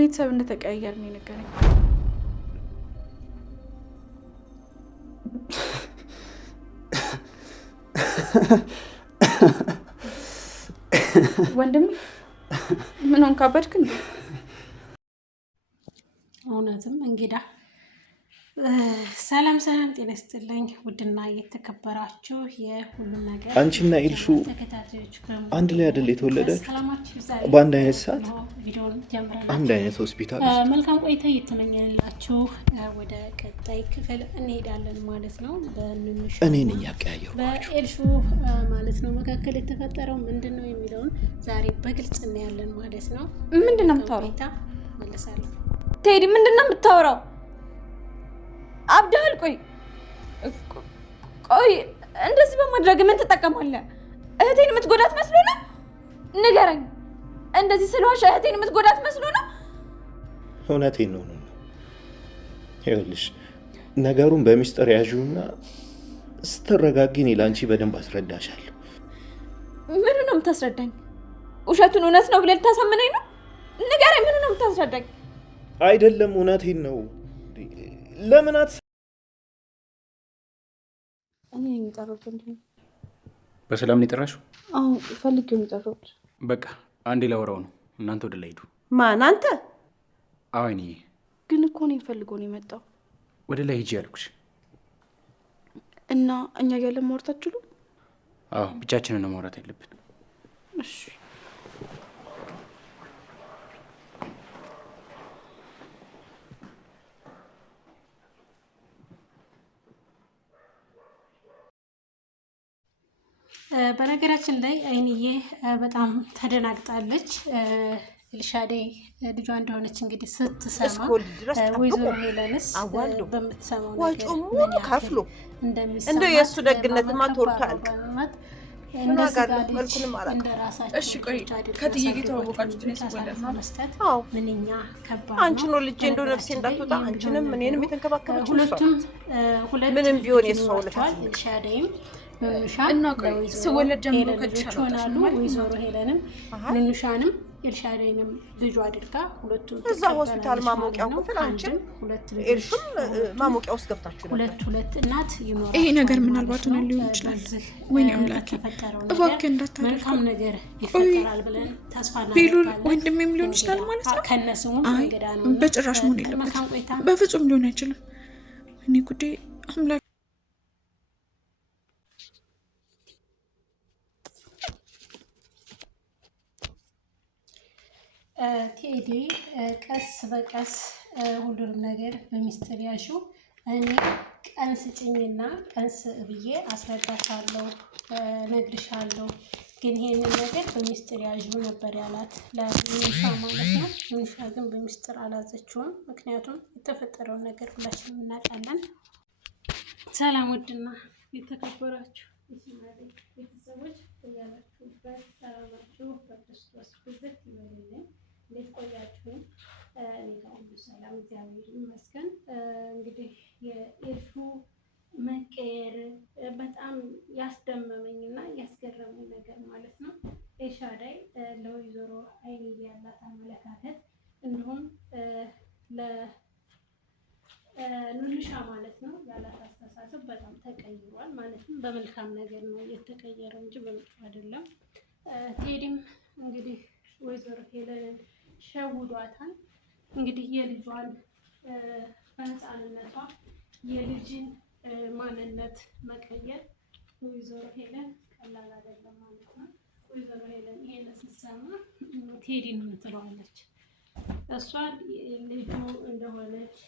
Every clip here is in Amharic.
ቤተሰብ እንደተቀያየር ነው የነገረኝ። ወንድሜ ምን ሆንክ? አበድክ እንዴ? እውነትም እንግዳ ሰላም ጤና ይስጥልኝ። ውድና እየተከበራችሁ የሁሉም ነገር አንቺና ኢልሹ አንድ ላይ አይደል የተወለዳችሁ? በአንድ አይነት ሰዓት አንድ አይነት ሆስፒታል። መልካም ቆይታ እየተመኘንላችሁ ወደ ቀጣይ ክፍል እንሄዳለን ማለት ነው። እኔን እያቀያየሁ በኢልሹ ማለት ነው መካከል የተፈጠረው ምንድን ነው የሚለውን ዛሬ በግልጽ እናያለን ማለት ነው። ምንድን ነው የምታወራው? መለሳለሁ። ቴዲ ምንድን ነው የምታወራው? አብዳል። ቆይ እንደዚህ በማድረግ ምን ትጠቀማለህ? እህቴን የምትጎዳት መስሎ ነው? ንገረኝ። እንደዚህ ስለዋሽ እህቴን የምትጎዳት መስሎ ነው? እውነቴን ነው። ይኸውልሽ ነገሩን በሚስጥር ያዥውና ስትረጋጊ እኔ ለአንቺ በደንብ አስረዳሻለሁ። ምኑ ነው የምታስረዳኝ? ውሸቱን እውነት ነው ብለህ ልታሳምነኝ ነው? ንገረኝ። ምኑ ነው የምታስረዳኝ? አይደለም እውነቴን ነው። ለምን እኔ የሚጠሩት እንዴ? በሰላም ነው የጠራሽው? አዎ ፈልጌው የሚጠሩት። በቃ አንዴ ላወራው ነው። እናንተ ወደ ላይ ሂዱ። ማን? አንተ? አዎ እኔ። ግን እኮ እኔን ፈልጎ ነው የመጣው። ወደ ላይ ሂጂ ያልኩሽ። እና እኛ ያለን ማውራት አትችሉም? አዎ ብቻችንን ነው ማውራት ያለብን። እሺ በነገራችን ላይ አይንዬ በጣም ተደናግጣለች። ኤልሻዳይ ልጇ እንደሆነች እንግዲህ ስትሰማ ወይዘሮ ሄለንስ በምትሰማው ነገር ምን ያክል እንደሚሰማ እንደው የእሱ ደግነትማ ተወርቷል። እሺ ቆይ ከትዬ የተዋወቃችሁት ነው ሲወለድ መስጠት ምንኛ ከባድ ነው። አንቺ ነው ልጄ እንደው ነፍሴ እንዳትወጣ አንቺንም እኔንም የተንከባከበችው ሁለቱም ምንም ቢሆን የሰው ልጅ ኤልሻዳይም እና ስወለድ ጀምሮ ከቻሉ ወይዘሮ ሄለንም ንኑሻንም ኤልሻዳይንም ልጇ አድርጋ ሁለቱም እዛ ሆስፒታል ማሞቂያው ክፍል አንቺም ኤልሹም ማሞቂያ ውስጥ ገብታችሁ ሁለት እናት ይኖራል። ይሄ ነገር ምናልባት ሆነ ሊሆን ይችላል። ወይኔ አምላኬ እባክህ እንዳታደርግ። መልካም ነገር ይፈጠራል ብለን ተስፋ ቤሉል ወንድሜም ሊሆን ይችላል ማለት ነው። ከነስሙ እንግዳ ነው። በጭራሽ መሆን የለበትም። በፍጹም ሊሆን አይችልም። እኔ ጉዴ አምላኬ። ቴዲ ቀስ በቀስ ሁሉንም ነገር በሚስጥር ያዥው። እኔ ቀን ስጭኝና ቀንስ ብዬ አስረዳሻለሁ፣ ነግርሻለሁ። ግን ይሄንን ነገር በሚስጥር ያዥው ነበር ያላት ለኑሻ ማለት ነው። ኑሻ ግን በሚስጥር አላዘችውም። ምክንያቱም የተፈጠረውን ነገር ሁላችንም እናውቃለን። ሰላም ውድና የተከበራችሁ ቤተሰቦች ያላችሁበት ሰላማችሁ በክርስቶስ ብዝት ይበልልኝ። እንዴት ቆያችሁ? እኔ ጋር ሁሉ ሰላም እግዚአብሔር ይመስገን። እንግዲህ የኤልሹ መቀየር በጣም ያስደመመኝና ያስገረመኝ ነገር ማለት ነው ኤልሻዳይ ለወይዘሮ አይንዬ ያላት አመለካከት እንዲሁም ለኑንሻ ማለት ነው ያላት አስተሳሰብ በጣም ተቀይሯል። ማለትም በመልካም ነገር ነው የተቀየረው እንጂ በመጥፎ አይደለም። ቴዲም እንግዲህ ወይዘሮ ሄለንን ሸውዷታል። እንግዲህ የልጇን በህፃንነቷ የልጅን ማንነት መቀየር ወይዘሮ ሄለን ቀላል አይደለም ማለት ነው። ወይዘሮ ሄለን ይሄን ስትሰማ ቴዲን ምን ትለዋለች? እሷ ልጁ እንደሆነች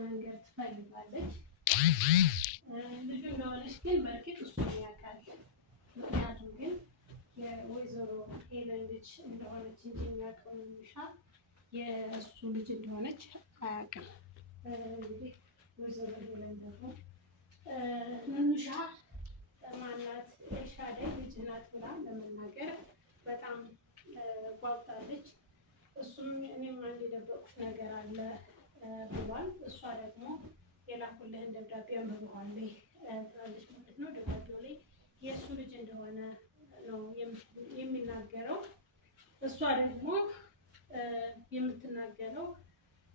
መንገድ ትፈልጋለች። ልጁ እንደሆነች ግን በእርግጥ እሱ ያውቃል። ምክንያቱም ግን የወይዘሮ ሄለን ልጅ እንደሆነች እንጂ የሚያውቀው ኑሻ የእሱ ልጅ እንደሆነች አያውቅም። እንግዲህ ወይዘሮ ሄለን ደግሞ ኑሻ ማናት ኤልሻዳይ ልጅ ናት ብላ ለመናገር በጣም ጓጉታለች። እሱም እኔም አንድ የደበቁት ነገር አለ ብሏል። እሷ ደግሞ የላኩልህን ደብዳቤ አንብበዋለች ትላለች ማለት ነው። ደብዳቤው ላይ የእሱ ልጅ እንደሆነ ነው የሚናገረው። እሷ ደግሞ የምትናገረው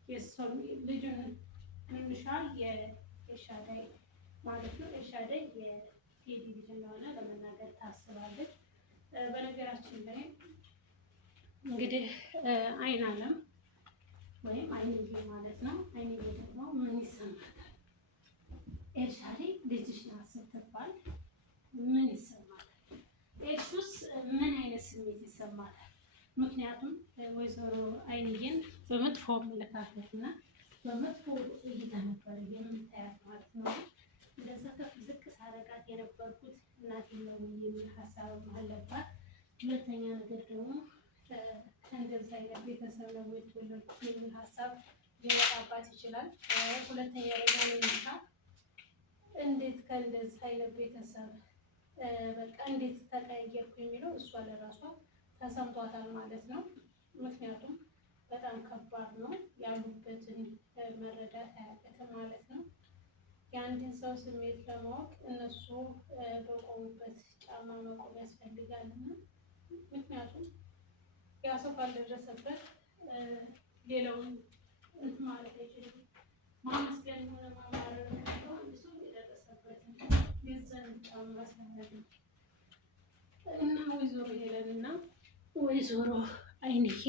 የሰው ልጁን ምንሻል የኤልሻዳይ ማለት ነው። ኤልሻዳይ የቴዲ ልጅ እንደሆነ ለመናገር ታስባለች። በነገራችን ላይ እንግዲህ አይን አለም ወይም አይንዬ ማለት ነው። አይንዬ ደግሞ ምን ይሰማታል? ኤልሻዳይ ልጅሽ ናት ስትባል ምን ይሰማታል? ኤልሱስ ምን አይነት ስሜት ይሰማታል? ምክንያቱም ወይዘሮ አይንዬን በመጥፎ አመለካከትና በመጥፎ እይታ ነበር የምታያት ማለት ነው። እንደዛ ከፍ ዝቅ ሳረጋት የነበርኩት እናቴ ነው የሚል ሀሳብ አለባት። ሁለተኛ ነገር ደግሞ ከእንደዛ አይነት ቤተሰብ ነው የተወለድኩት የሚል ሀሳብ ሊመጣባት ይችላል። ሁለተኛ ደግሞ እንዴት ከእንደዛ አይነት ቤተሰብ በቃ እንዴት ተቀያየርኩ የሚለው እሷ ለራሷ ተሰምቷታል ማለት ነው። ምክንያቱም በጣም ከባድ ነው፣ ያሉበትን መረዳት አያውቅም ማለት ነው። የአንድን ሰው ስሜት ለማወቅ እነሱ በቆሙበት ጫማ መቆም ያስፈልጋልና ምክንያቱም ያ ሰው ካልደረሰበት ሌላውን እንትን ማለት አይችልም። ማመስገን ሆነ ማማረር ነው አንድ ሰው የደረሰበትን የዛን ጫማ ያስፈልጋል እና ወይዘሮ ሄለን እና ወይዘሮ አይንዬ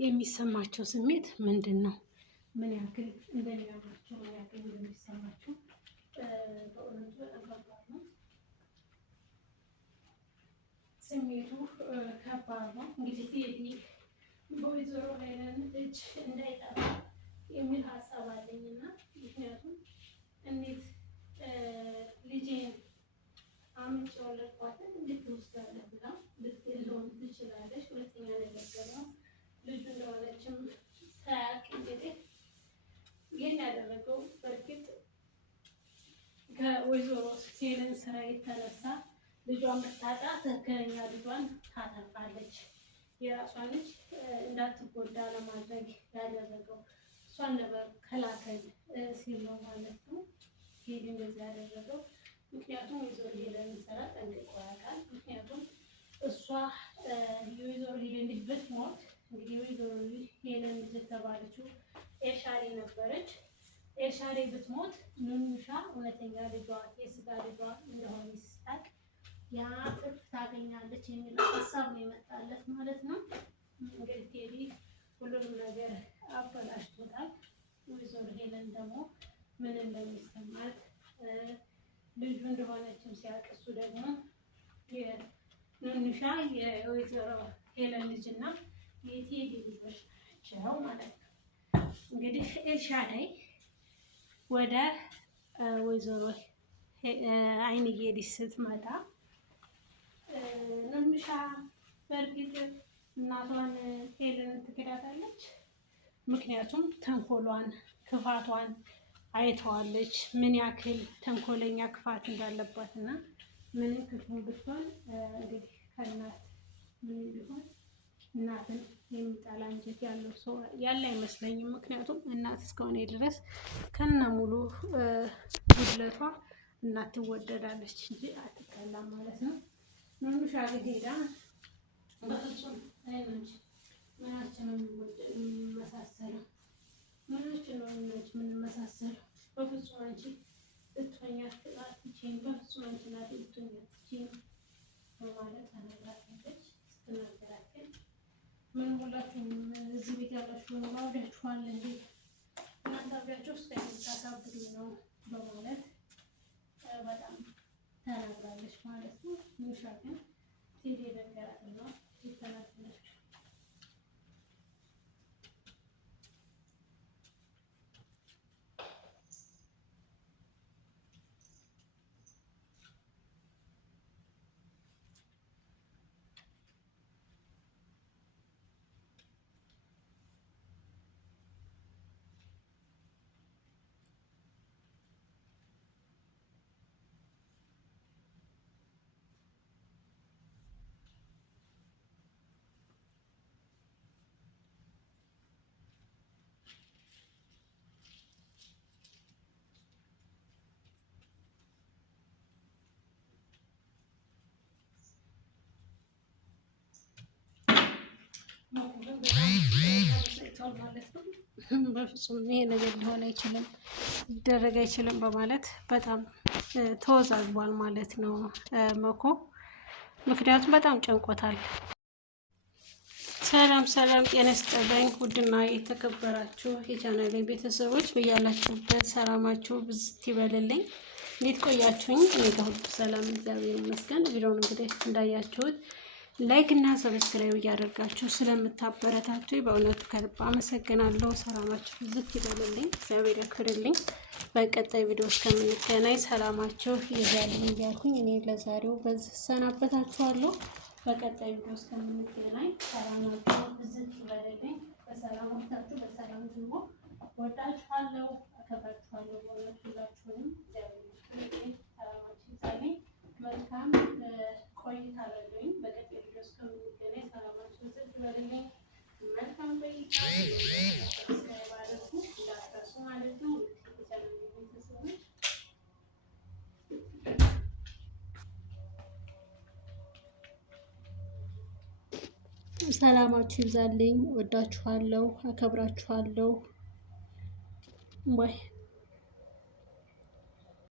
የሚሰማቸው ስሜት ምንድን ነው? ምን ያክል እንደሚያምራቸው ምን ያክል እንደሚሰማቸው በእውነቱ በጣም ከባድ ነው። ስሜቱ ከባድ ነው። እንግዲህ ቴዲ በወይዘሮ ሄለን እጅ እንዳይጠፋ የሚል ሀሳብ አለኝና ምክንያቱም እንዴት ልጄን አምጬ ወለድኳትን እንዴት ትወስዳለህ ብላ ልትገለውም ትችላለች። ሁለተኛ ነገር ደግሞ ልጁ እንደሆነችም ሳያውቅ እንግዲህ ይህን ያደረገው በእርግጥ ከወይዘሮ ሄለን ስራ የተነሳ ልጇን ብታጣ ትክክለኛ ልጇን ታተርፋለች። የራሷን ልጅ እንዳትጎዳ ለማድረግ ያደረገው እሷን ለመከላከል ሲል ነው ማለት ነው ሄድ እንደዚህ ያደረገው። ምክንያቱም ወይዘሮ ሄለን ስራ ጠንቅቆ ያውቃል። ምክንያቱም እሷ የወይዘሮ ሄለን ልጅ ብትሞት እንግዲህ የወይዘሮ ሄለን ልጅ የተባለችው ኤልሻዳይ ነበረች። ኤልሻዳይ ብትሞት ኑኑሻ እውነተኛ ልጇ የስጋ ልጇ እንደሆነ ሲታቅ ያ ትርፍ ታገኛለች የሚል ሀሳብ ነው የመጣለት ማለት ነው። እንግዲህ ቴዲ ሁሉንም ነገር አበላሽቶታል። ወይዘሮ ሄለን ደግሞ ምን እንደሚሰማት ልጁ እንደሆነችም ሲያውቅ እሱ ደግሞ የኑኑሻ የወይዘሮ ሄለን ልጅና የቴዲ ልጆች ናቸው ማለት ነው። እንግዲህ ኤልሻዳይ ወደ ወይዘሮ አይንዬ ልጅ ስትመጣ ኑኑሻ በእርግጥ እናቷን ሄለን ትክዳታለች። ምክንያቱም ተንኮሏን ክፋቷን አይተዋለች፣ ምን ያክል ተንኮለኛ ክፋት እንዳለባት እና ምንም ክፉን ብትሆን እንግዲህ ከእናት ምን ቢሆን እናትን የሚጠላ እንጀት ያለው ሰው ያለ አይመስለኝም። ምክንያቱም እናት እስከሆነ ድረስ ከነ ሙሉ ጉድለቷ እናት ትወደዳለች እንጂ አትጠላም ማለት ነው። ኑኑሻ ሄዳ በፍጹም አይኖች ምናችን ነው የምንመሳሰለው? ምናችን ነው የምንመሳሰለው? በፍጹም አንቺ ልትሆኛ አትችይም፣ በፍጹም አንቺ ናት ልትሆኛ አትችይም በማለት ተነግራታለች። ስትናገራት ግን ምን ሁላችሁም እዚህ ቤት ያላችሁ ነው አብዳችኋል እንዴ? እናንተ አብዳችሁ እስከምታሳብዱ ነው በማለት በጣም ተናግራለች ማለት ነው። ኑኑሻ ግን ቴዲ ነገራት ነው የተናገረችው። ተለያይቷል ማለት ነው። በፍጹም ይሄ ነገር ሊሆን አይችልም፣ ሊደረግ አይችልም በማለት በጣም ተወዛግቧል ማለት ነው መኮ። ምክንያቱም በጣም ጨንቆታል። ሰላም ሰላም፣ ጤና ይስጥልኝ ውድና የተከበራችሁ የቻናሌ ቤተሰቦች በያላችሁበት ሰላማችሁ ብዝት ይበልልኝ። እንዴት ቆያችሁኝ? እኔ ጋር ሁሉ ሰላም እግዚአብሔር ይመስገን። ቪዲዮውን እንግዲህ እንዳያችሁት ላይክ እና ሰብስክራይብ እያደረጋችሁ ስለምታበረታቱ በእውነቱ ከልብ አመሰግናለሁ። ሰላማችሁ ብዝት ይበልልኝ፣ እግዚአብሔር ያክብርልኝ። በቀጣይ ቪዲዮ እስከምንገናኝ ሰላማችሁ ይብዛልኝ እያልኩኝ እኔ ለዛሬው በዚህ ሰናበታችኋለሁ። በቀጣይ ቪዲዮ እስከምንገናኝ ሰላማችሁ ብዝት ይበልልኝ። በሰላም ወጥታችሁ በሰላም ትሞ ወዳችኋለሁ፣ አከብራችኋለሁ። በእውነቱ ሁላችሁንም እግዚአብሔር ይመስገን። ሰላማችሁ ይብዛልኝ። መልካም ቆይታ አለኝ። በቀጣይ ቪዲዮ እስከምንገናኝ ሰላማችሁ ብዝት ይበልልኝ። መልካም ቆይታ ባለፉ እንዳትረሱ ማለት ነው። ሰላማችሁ ይብዛልኝ። ወዳችኋለሁ፣ አከብራችኋለሁ። ባይ